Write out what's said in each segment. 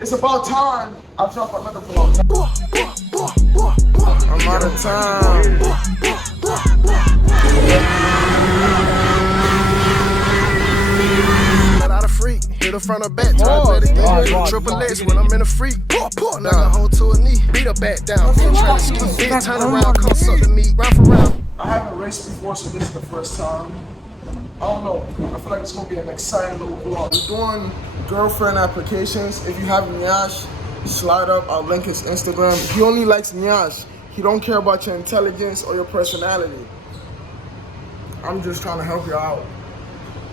It's about time I drop another vlog. I'm out of time. Not a freak, hit her front or back, try to play the game. Triple X when I'm in a freak. Knock a hoe to a knee, beat her back down. Ain't trying to ski, bitch, turn around, come suck the meat, round for round. I haven't raced before, so this is the first time. I don't know, I feel like it's gonna be an exciting little vlog. We're doing girlfriend applications. If you have Nyash, slide up, I'll link his Instagram. He only likes Nyash. He don't care about your intelligence or your personality. I'm just trying to help you out.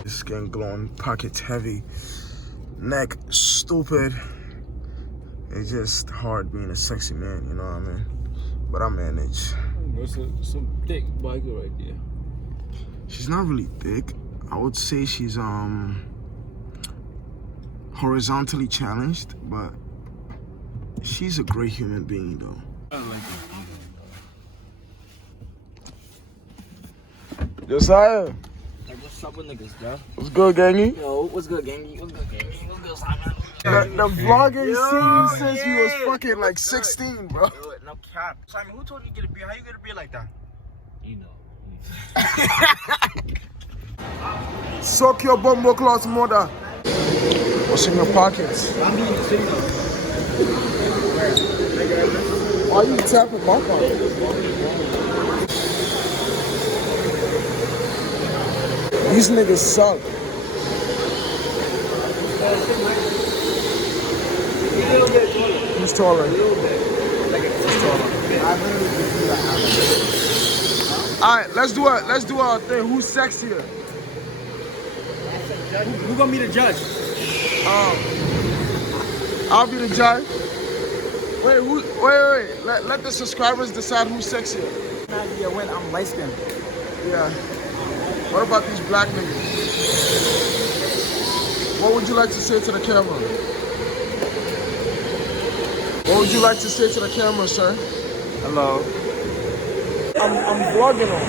Skin glowing, pockets heavy, neck stupid. It's just hard being a sexy man, you know what I mean? But I manage. That's some thick biker right there. She's not really thick. I would say she's horizontally challenged, but she's a great human being though. I like it. Josiah. Like, what's up with niggas, bro? What's good, gangy? Yo, what's good, gangy? What's good, gangy? What's good, Simon? The vlogging scene since you was fucking like 16, bro. Yo, no cap. Simon, who told you to get a beer? How you get a beer like that? You know. Suck your bumbo cloth mother. What's in your pockets? Why are you tapping my pocket? These niggas suck. Who's taller? Alright, let's do our thing. Who's sexier? Who gonna be the judge? I'll be the judge. Wait. Let the subscribers decide who's sexier. When I'm light skinned. Yeah. What about these black niggas? What would you like to say to the camera? What would you like to say to the camera, sir? Hello. I'm vlogging on.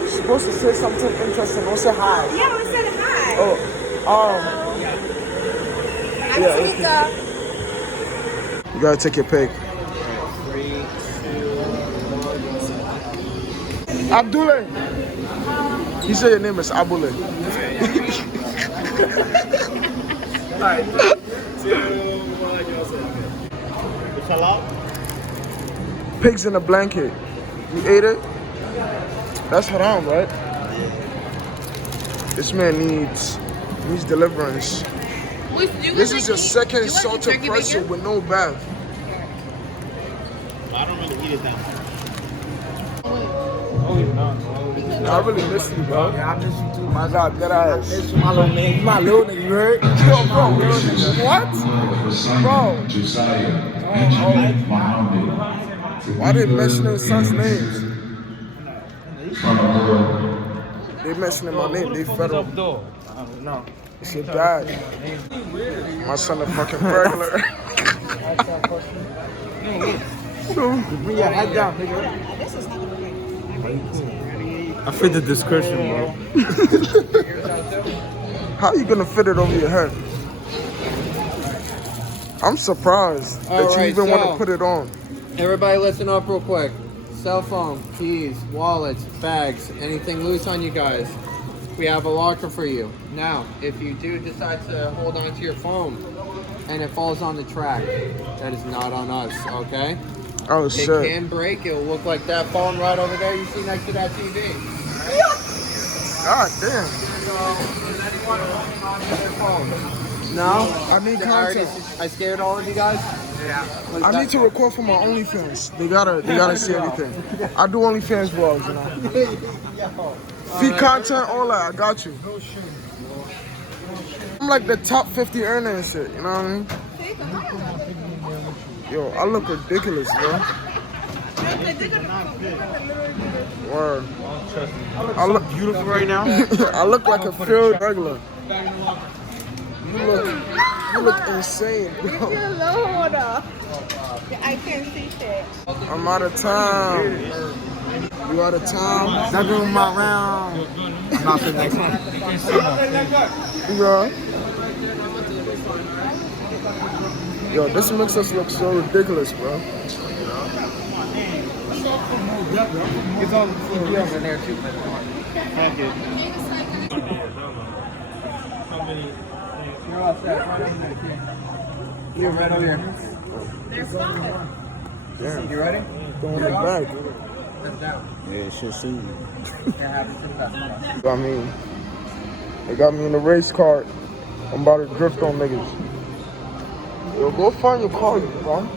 You're supposed to say something interesting. Don't say hi. Yeah, we said hi. Yeah. You gotta take your pic. Abdullah. You say your name is Abule. Alright. Pigs in a blanket. You ate it? That's haram, right? This man needs deliverance. This is your second salted pretzel with no bath. I don't really eat it that much. I really miss you, bro. Yeah, I miss you too, my God, that ass. I miss you, my little man. You my little nigga, you heard? Yo, bro, what? Bro. Why they mention his son's names? They mentioning my name. They federal. No. It's your dad. My son a fucking burglar. Bring your head down, nigga. I fit the description, bro. How you gonna fit it over your head? I'm surprised that you even want to put it on. Everybody listen up real quick. Cell phone, keys, wallets, bags, anything loose on you guys. We have a locker for you. Now, if you do decide to hold on to your phone and it falls on the track, that is not on us, okay? Oh, It shit. can break. It'll look like that phone right over there you see next to that TV. God damn. Does anyone holding on to their phone? No? I need content. I scared all of you guys? I need to record for my OnlyFans. They gotta see everything. I do OnlyFans vlogs, you know. Feed content, all that. I got you. I'm like the top 50 earner and shit. You know what I mean? Yo, I look ridiculous, bro. Word. I look beautiful right now. I look like a field regular. You look insane, bro. I can't see shit. I'm out of town. You out of town? Not doing my round. I'm not sitting next time. Yeah. Yo, this makes us look so ridiculous, bro. It's all CPM in there too, man. Thank you. You're all set. You're right over here. Damn. You ready? Throwing it back. Yeah, shit, see. I mean, they got me in the race car. I'm about to drift on niggas. Yo, go find your car, bro.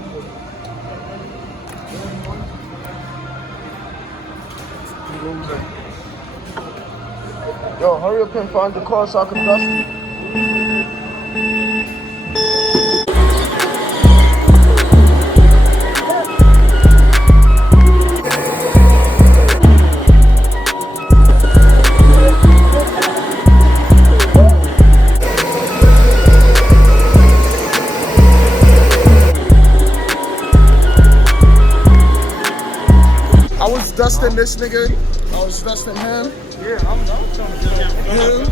Yo, hurry up and find your car so I can dust it. I was dusting this nigga. I was dusting him. Yeah, I'm Him.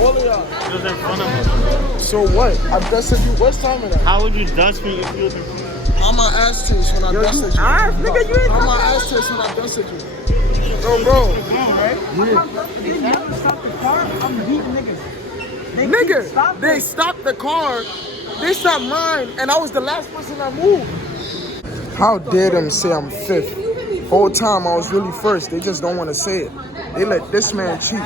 All of y'all. Just in front of us. So what? I dusted you. What's time of that? How would you dust me if you was in front of us? How my ass taste when I dusted you? nigga, you ain't How my ass taste when I dusted you? Yo, bro. They never stopped the car. I'm beating niggas. Nigga, they stopped the car. They stopped mine, and I was the last person that moved. How dare them say I'm fifth? Whole time I was really first. They just don't want to say it. They let this man cheat.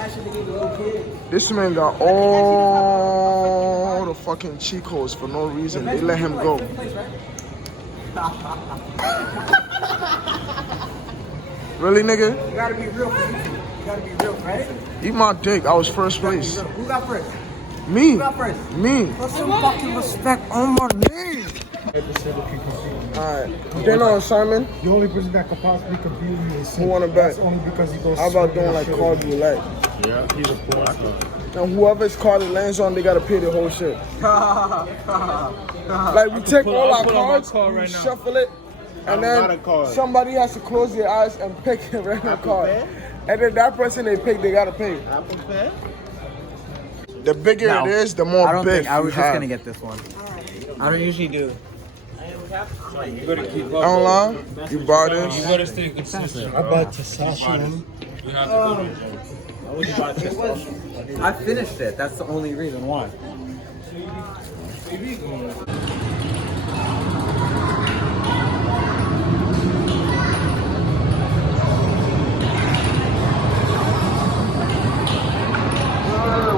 This man got all the fucking cheat codes for no reason. They let him go. Really, nigga? You gotta be real. You gotta be real, right? Eat my dick. I was first place. Who got first? Me. Who got first? Me. Put some fucking respect on my name. Alright. Dinner on Simon. The only person that could possibly confuse me is Who wanna bet? That's only because he goes. How about doing like card roulette? Yeah, he's a poor actor. And whoever's card it lands on, they gotta pay the whole shit. Like we take all our cards, we shuffle it, and then somebody has to close their eyes and pick a random card. And then that person they pick, they gotta pay. The bigger it is, the more I don't biff think I was you just have. gonna get this one. I don't usually do. You gotta keep up. I don't lie. You buy this. You gotta stay consistent. I bought Testosterone. You have to go to the gym. Why would you buy this? I finished it. That's the only reason why.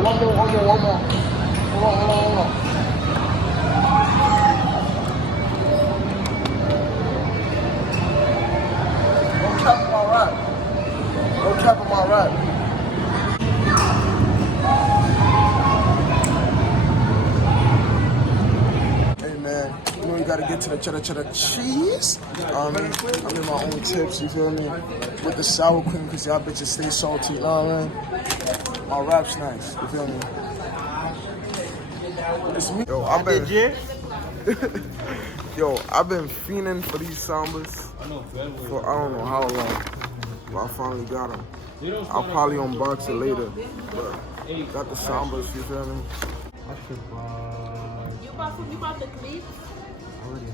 One more. Hold on. Don't cap on my rap. Hey man, you know you gotta get to the cheddar cheese. I'm in my own tips, you feel me? With the sour cream, cause y'all bitches stay salty, you know what I mean? My rap's nice, you feel me? It's me. Yo, I've been fiending for these sambas for I don't know how long. But I finally got them. I'll probably unbox it later. But got the sambas, you feel me? You bought the cleats?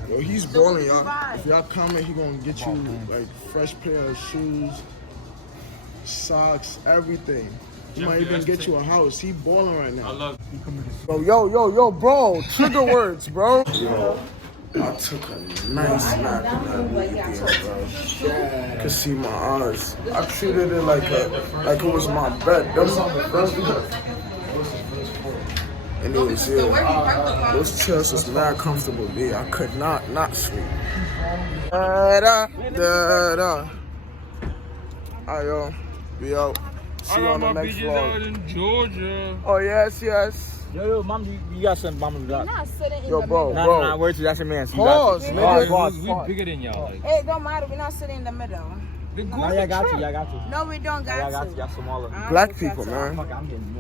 Yo, he's balling, y'all. If y'all comment, he gonna get you like fresh pair of shoes, socks, everything. He might even get you a house. He balling right now. I love Yo, bro. Trigger words, bro. Yo, I took a nice nap in that weekend, bro. You can see my eyes. I treated it like it was my bed. That was on the first one. And it was those chairs was mad comfortable, dude. I could not sleep. Da. Alright, yo. We out. See you on the next vlog. in Georgia. Oh, yes. Yo, mom, you got some mom and You're not sitting in Yo, the bro, middle. Nah, word to that's your man. Pause, nigga. We bigger than y'all. Like. It don't matter. We're not sitting in the middle. Y'all got you. No, we don't got Y'all got to. you. Y'all smaller. I don't Black think people, so. man. Fuck, I'm getting